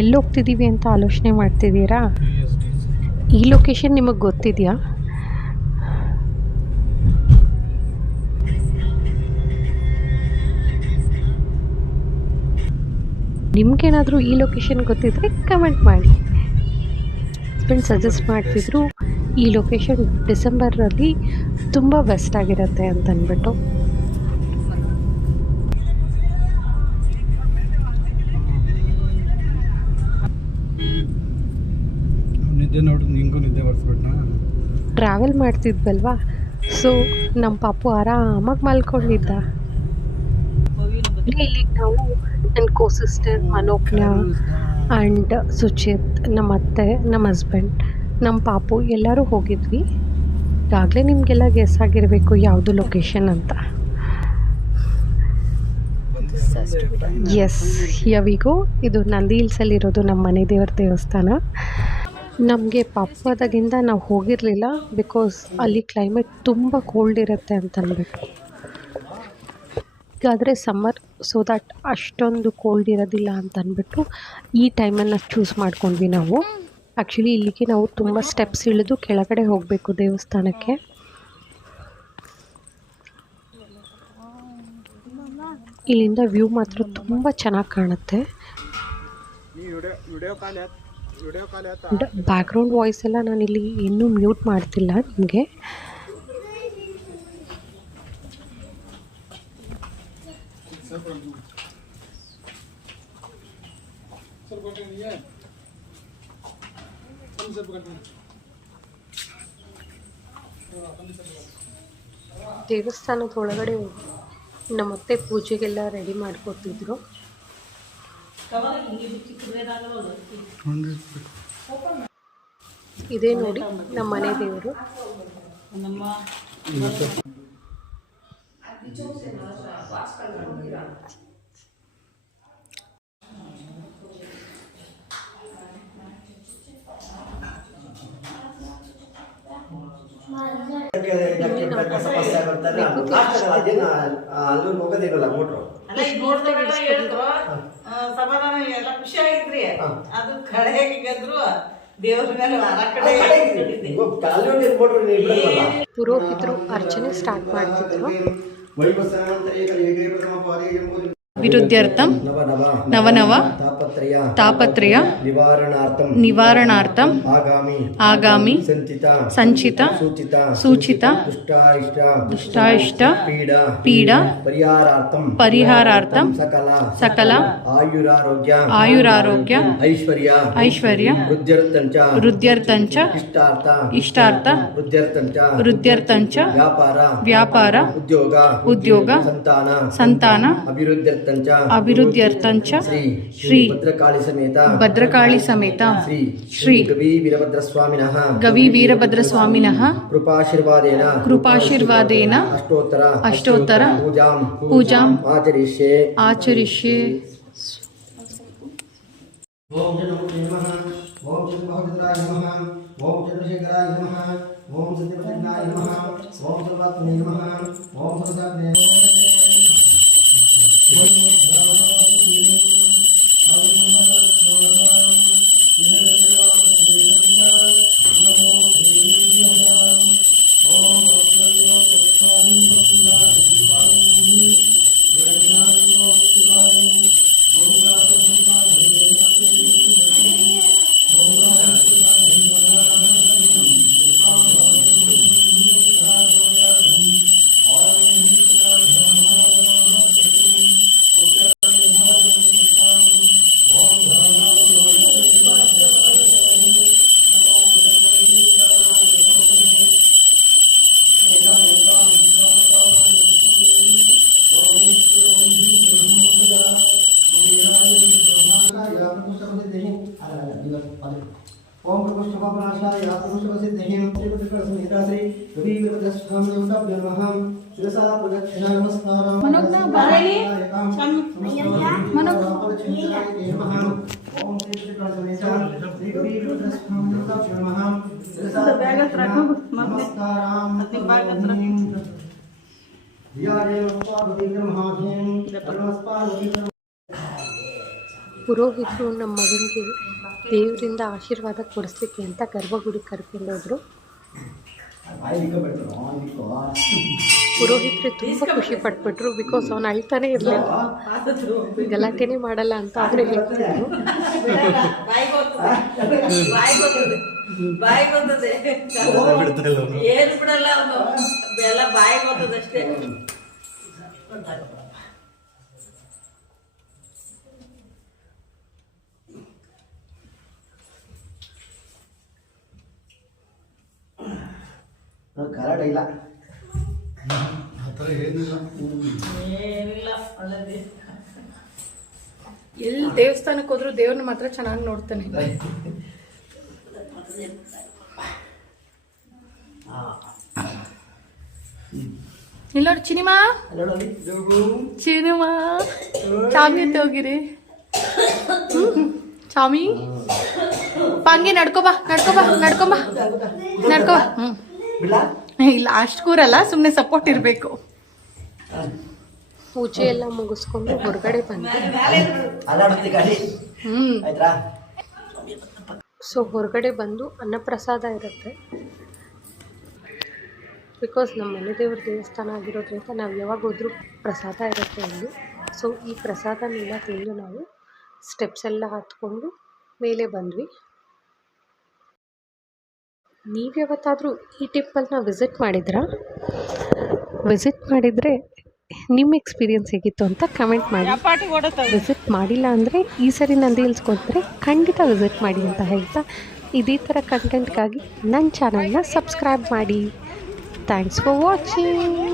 ಎಲ್ಲಿ ಹೋಗ್ತಿದ್ದೀವಿ ಅಂತ ಆಲೋಚನೆ ಮಾಡ್ತಿದ್ದೀರಾ? ಈ ಲೊಕೇಶನ್ ನಿಮಗೆ ಗೊತ್ತಿದೆಯಾ? ನಿಮ್ಗೇನಾದರೂ ಈ ಲೊಕೇಶನ್ ಗೊತ್ತಿದ್ದರೆ ಕಮೆಂಟ್ ಮಾಡಿ. ಹಸ್ಬೆಂಡ್ ಸಜೆಸ್ಟ್ ಮಾಡ್ತಿದ್ರು ಈ ಲೊಕೇಶನ್ ಡಿಸೆಂಬರಲ್ಲಿ ತುಂಬ ಬೆಸ್ಟ್ ಆಗಿರುತ್ತೆ ಅಂತ ಅಂದ್ಬಿಟ್ಟು. ನಿದ್ದೆ ನೋಡಿ ನಿಂಗೂ ನಿದ್ದೆ ಬರ್ಸ್ಬಿಟ್ನಾ? ಟ್ರಾವೆಲ್ ಮಾಡ್ತಿದ್ವಲ್ವಾ, ಸೊ ನಮ್ಮ ಪಾಪು ಆರಾಮಾಗಿ ಮಲ್ಕೊಂಡಿದ್ದ. ಇಲ್ಲಿಗೆ ನಾವು ನನ್ನ ಕೋ ಸಿಸ್ಟರ್ ಅನೋಕ್ಯ ಆ್ಯಂಡ್ ಸುಚಿತ್, ನಮ್ಮ ಅತ್ತೆ, ನಮ್ಮ ಹಸ್ಬೆಂಡ್, ನಮ್ಮ ಪಾಪು ಎಲ್ಲರೂ ಹೋಗಿದ್ವಿ. ಈಗಾಗಲೇ ನಿಮಗೆಲ್ಲ ಗೆಸ್ ಆಗಿರಬೇಕು ಯಾವುದು ಲೊಕೇಶನ್ ಅಂತ. ಎಸ್, ಯವಿಗೋ ಇದು ನಂದಿ ಹಿಲ್ಸಲ್ಲಿರೋದು ನಮ್ಮ ಮನೆ ದೇವರ ದೇವಸ್ಥಾನ. ನಮಗೆ ಪಾಪುವಾದಾಗಿಂದ ನಾವು ಹೋಗಿರಲಿಲ್ಲ, ಬಿಕಾಸ್ ಅಲ್ಲಿ ಕ್ಲೈಮೇಟ್ ತುಂಬ ಕೋಲ್ಡ್ ಇರುತ್ತೆ ಅಂತ ಅಂದ್ಬಿಟ್ಟು. ಈಗಾದರೆ ಸಮ್ಮರ್, ಸೊ ದ್ಯಾಟ್ ಅಷ್ಟೊಂದು ಕೋಲ್ಡ್ ಇರೋದಿಲ್ಲ ಅಂತ ಅಂದ್ಬಿಟ್ಟು ಈ ಟೈಮನ್ನು ಚೂಸ್ ಮಾಡ್ಕೊಂಡ್ವಿ ನಾವು. ಆ್ಯಕ್ಚುಲಿ ಇಲ್ಲಿಗೆ ನಾವು ತುಂಬ ಸ್ಟೆಪ್ಸ್ ಇಳಿದು ಕೆಳಗಡೆ ಹೋಗಬೇಕು ದೇವಸ್ಥಾನಕ್ಕೆ. ಇಲ್ಲಿಂದ ವ್ಯೂ ಮಾತ್ರ ತುಂಬ ಚೆನ್ನಾಗಿ ಕಾಣುತ್ತೆ. ಬ್ಯಾಕ್ಗ್ರೌಂಡ್ ವಾಯ್ಸ್ ಎಲ್ಲ ನಾನಿಲ್ಲಿ ಇನ್ನೂ ಮ್ಯೂಟ್ ಮಾಡ್ತಿಲ್ಲ ನಿಮಗೆ. ದೇವಸ್ಥಾನದ ಒಳಗಡೆ ನಮ್ಮತ್ತೆ ಪೂಜೆಗೆಲ್ಲ ರೆಡಿ ಮಾಡ್ಕೊತಿದ್ರು. ಇದೇ ನೋಡಿ ನಮ್ಮ ಮನೆ ದೇವರು. ಸಮಾಧಾನ ಎಲ್ಲ ಖುಷಿ ಆಗಿದ್ರಿ. ಅದು ಕಡೆಗಿದ್ರು ದೇವ್ರ ಮೇಲೆ ಪುರೋಹಿತರು ಅರ್ಚನೆ ಸ್ಟಾರ್ಟ್ ಮಾಡ್ತಿದ್ರು. ವಿರುದ್ಧ್ಯರ್ಥಂ ನವನವ ತಾಪತ್ರಯ ನಿವಾರಣಾರ್ಥಂ ಆಗಾಮಿ ಸಂಚಿತ ಸೂಚಿತ ದುಷ್ಟಾಯಿಷ್ಟ ಪೀಡಾ ಪರಿಹಾರಾರ್ಥಂ ಸಕಲ ಆಯುರಾರೋಗ್ಯ ಐಶ್ವರ್ಯ ವೃದ್ಧ್ಯರ್ಥಂಚ ಇಷ್ಟಾರ್ಥ ವೃದ್ಧ್ಯರ್ಥಂಚ ವ್ಯಾಪಾರ ಉದ್ಯೋಗ ಸಂತಾನ ಅಭಿವೃದ್ಧ್ಯರ್ಥಂಚ ಶ್ರೀ ಭದ್ರಕಾಳಿ ಸಮೇತ ಶ್ರೀ ಗವಿ ವೀರಭದ್ರಸ್ವಾಮಿನಃ ಕೃಪಾಶೀರ್ವಾದೇನ ಅಷ್ಟೋತ್ತರ ಪೂಜಾಂ ಆಚರಿಷ್ಯೆ. ಓಂ ಚಂದ್ರಶೇಖರಾಯ ನಮಃ, ಓಂ ಚಂದ್ರಶೇಖರಾಯ ನಮಃ, ಓಂ ಸತ್ಯಪ್ರಜ್ಞಾಯ ನಮಃ, ಓಂ ಸರ್ವಾತ್ಮನೇ ನಮಃ, ಓಂ ಸರ್ವಜ್ಞಾಯ ओम प्रभुष्टपापनाशाय प्रभुष्टपसिद्धिं श्रीपतिप्रसन्निताश्री कविवीरभद्रस्वामिदेवताभ्यो नमः शिरसा प्रदक्षिणा नमस्कारं मनोज्ञ बारेली नमः ओम श्रीपतिप्रसन्निता श्री कविवीरभद्रस्वामिदेवताभ्यो नमः शिरसा नमस्कारं विहारे नमस्कार महाधीं नमस्कार ಪುರೋಹಿತರು ನಮ್ಮ ಮಗನಿಗೆ ದೇವರಿಂದ ಆಶೀರ್ವಾದ ಕೊಡಿಸ್ಲಿಕ್ಕೆ ಅಂತ ಗರ್ಭಗುಡಿಗೆ ಕರ್ಕೊಂಡೋದ್ರು. ಪುರೋಹಿತರು ತುಂಬ ಖುಷಿ ಪಟ್ಬಿಟ್ರು. ಬಿಕಾಸ್ ಅವ್ನು ಅಳ್ತಾನೆ ಇರಲಿಲ್ಲ, ಗಲಾಟೆನೇ ಮಾಡಲ್ಲ ಅಂತ ಅವರೇ ಹೇಳ್ತಿದ್ರು. ಏನು ಬಿಡಲ್ಲ ಅವನು, ಎಲ್ಲ ಬಾಯಿಗೆ ಹೋಗ್ತದಷ್ಟೇ. ಗಲಾಟ ಇಲ್ಲ, ಆ ಥರ ಏನಿಲ್ಲ. ಏನಿಲ್ಲ, ಒಳ್ಳೆದೇ. ಎಲ್ಲಿ ದೇವಸ್ಥಾನಕ್ಕೆ ಹೋದ್ರು ದೇವ್ರನ್ನ ಮಾತ್ರ ಚೆನ್ನಾಗಿ ನೋಡ್ತಾನೆ. ಇಲ್ಲ ಚಿನಿಮಾ ಚಿನಿಮಾ ಚಾಮಿ ಅಂತ ಹೋಗಿರಿ. ಚಾಮಿ ಹಂಗೆ ನಡ್ಕೊಬಾ ನಡ್ಕೊಬಾ ನಡ್ಕೊಬಾ ನಡ್ಕೊಬಾ. ಇಲ್ಲ ಅಷ್ಟು ಕೂರಲ್ಲ, ಸುಮ್ಮನೆ ಸಪೋರ್ಟ್ ಇರಬೇಕು. ಪೂಜೆ ಎಲ್ಲ ಮುಗಿಸ್ಕೊಂಡು ಹೊರಗಡೆ ಬಂದ್ವಿ. ಸೊ ಹೊರಗಡೆ ಬಂದು ಅನ್ನಪ್ರಸಾದ ಇರುತ್ತೆ. ಬಿಕಾಸ್ ನಮ್ಮ ಮನೆ ದೇವ್ರ ದೇವಸ್ಥಾನ ಆಗಿರೋದ್ರಿಂದ ನಾವು ಯಾವಾಗ ಹೋದ್ರೂ ಪ್ರಸಾದ ಇರುತ್ತೆ ಅಲ್ಲಿ. ಸೊ ಈ ಪ್ರಸಾದನೆಲ್ಲ ತಿಂದು ನಾವು ಸ್ಟೆಪ್ಸ್ ಎಲ್ಲ ಹತ್ಕೊಂಡು ಮೇಲೆ ಬಂದ್ವಿ. ನೀವು ಯಾವತ್ತಾದರೂ ಈ ಟೆಂಪಲ್ನ ವಿಸಿಟ್ ಮಾಡಿದ್ರಾ? ವಿಸಿಟ್ ಮಾಡಿದರೆ ನಿಮ್ಮ ಎಕ್ಸ್ಪೀರಿಯನ್ಸ್ ಹೇಗಿತ್ತು ಅಂತ ಕಮೆಂಟ್ ಮಾಡಿ. ವಿಸಿಟ್ ಮಾಡಿಲ್ಲ ಅಂದರೆ ಈ ಸರಿ ನಂದಿ ಹಿಲ್ಸ್ಗೆ ಹೋದರೆ ಖಂಡಿತ ವಿಸಿಟ್ ಮಾಡಿ ಅಂತ ಹೇಳ್ತಾ, ಇದೇ ಥರ ಕಂಟೆಂಟ್ಗಾಗಿ ನನ್ನ ಚಾನಲ್ನ ಸಬ್ಸ್ಕ್ರೈಬ್ ಮಾಡಿ. Thanks for watching.